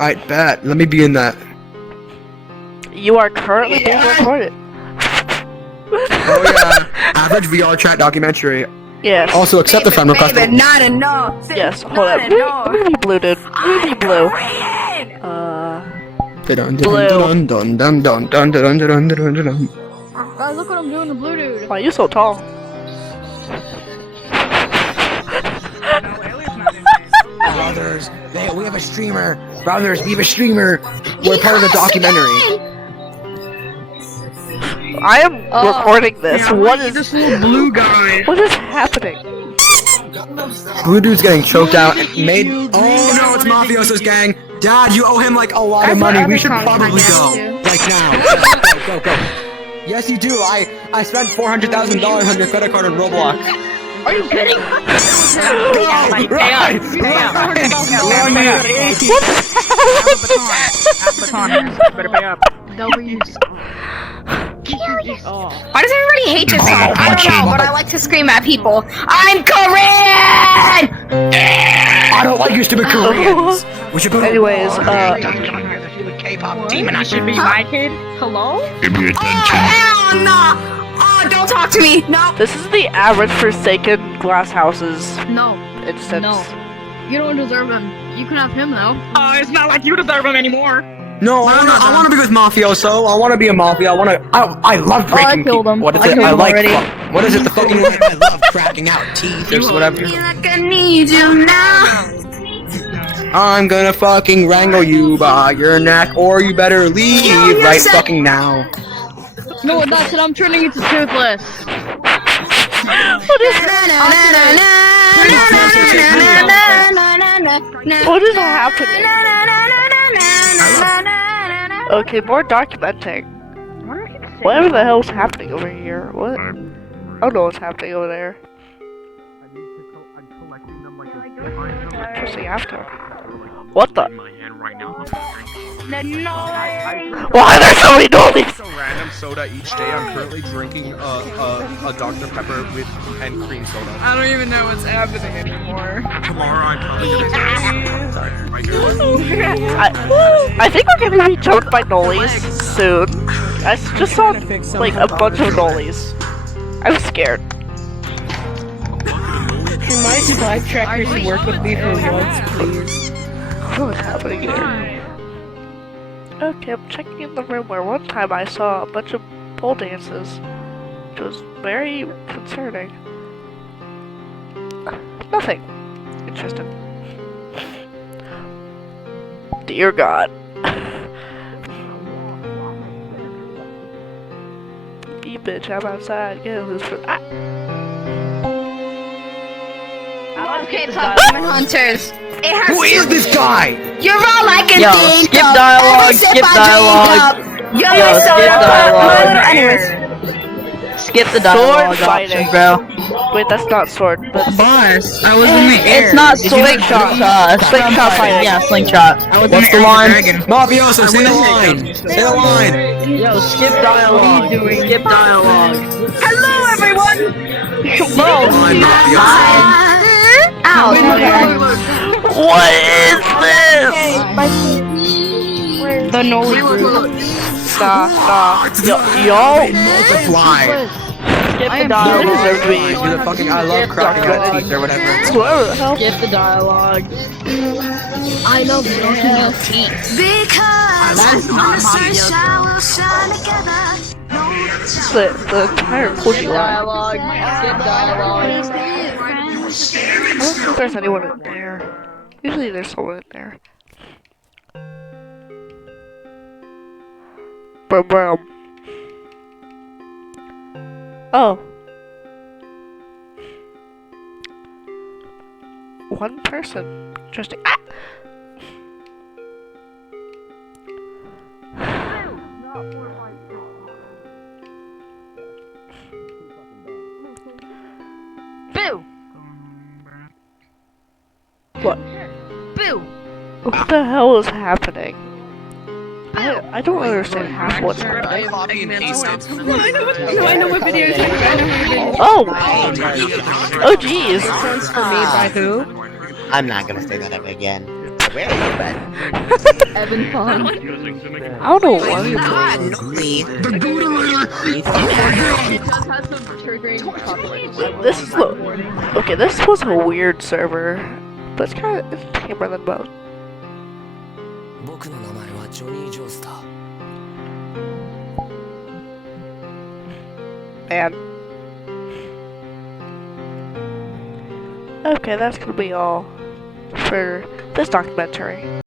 I bet. Let me be in that. You are currently being recorded. Oh yeah. Average VR chat documentary. Yes. Also accept the friend request. Baby, not enough. Yes, hold up. Maybe blue, dude. Maybe blue. Blue. Guys, look what I'm doing to blue dude. Why are you so tall? Brothers, we have a streamer. Brothers, we have a streamer. We're part of the documentary. I am recording this. Yeah, What is this little blue guy? What is happening? Blue dude's getting choked out and made. Oh no, it's Mafioso's gang. Dad, you owe him like a lot of money. We should probably go. Like now. Go. Yes, you do. I spent $400,000 on your credit card on Roblox. Are you kidding? Better pay up. W's. Why does everybody hate this song? I don't know, but I like to scream at people. I'm Korean! I don't like you stupid Koreans. We should go. Anyways, K-pop demon, I should be my kid. Hello? Give me attention. Hell no! Oh, don't talk to me! No! this is the average Forsaken Glass Houses No, instance. no. You don't deserve him. You can have him though. Oh, it's not like you deserve him anymore. No, I want to be with Mafioso. I want to be a mafia. I love breaking. I killed him. What is I it? killed I him like. already. What is it? The fucking. I love cracking out teeth or whatever. Like I need you now. I'm gonna fucking wrangle you by your neck, or you better leave right fucking now. No, that's it. I'm turning into Toothless. What is happening? Okay, more documenting. Whatever the hell's happening over here? What? I don't know what's happening over there. Interesting after. What the? Why are there so many dollies? A random soda each day. I'm currently drinking a Dr. Pepper with and cream soda. I don't even know what's happening anymore. Tomorrow I'm probably gonna sorry, right here. I think we're gonna be choked by nollies soon. I just saw like a bunch of nollies. I'm scared. Can my spy trackers work with me for once, please? What's happening here? Okay, I'm checking in the room where one time I saw a bunch of pole dances, which was very concerning. Nothing interesting. Dear God. You bitch, I'm outside. Get loose for Okay, Pokemon Hunters. It has Who is this guy? You're all I can Yo, think skip of. dialogue, Every sip skip I dialogue. drink up. You're Yo, my skip soda pop, dialogue. my- Anyways. Skip the Sword dialogue fighting. option, bro. Wait, that's not sword. That's Boss, I was in the air. It's not Did you sword like shot. Slingshot fighting. Yeah, slingshot. I was What's in the line? Dragon. Mafioso, say the line. Say the line. Yo, skip dialogue. Skip dialogue. Hello, everyone. Bro, Line, Mafioso. Ow. What is this? The Noli group. Nah. Y'all Multiply. skip the You dialogue. deserve to be. Do the fucking I love cracking out teeth or whatever. Whatever the hell. skip the dialogue. I know the no teeth. Because The entire Skip pussy line. dialogue. Skip dialogue. I don't think there's anyone in there. Usually there's someone in there. Brum. Oh. One person. Interesting. Ah! Boo. What? Boo. What the hell is happening? I don't understand half what's happening. Copy and pasted. I know what video you're talking about. I know what video you're Oh! Oh jeez! Transfer me by who? I'm not gonna say that ever again. where are you, bud? Evan Pond. I don't know what. God, Nolly. The Gouda Leader! He does have some triggering chocolate. This is the okay. This was a weird server, but it's kind of tamer than most. 僕の名前はジョニー・ジョースター And okay, that's gonna be all for this documentary.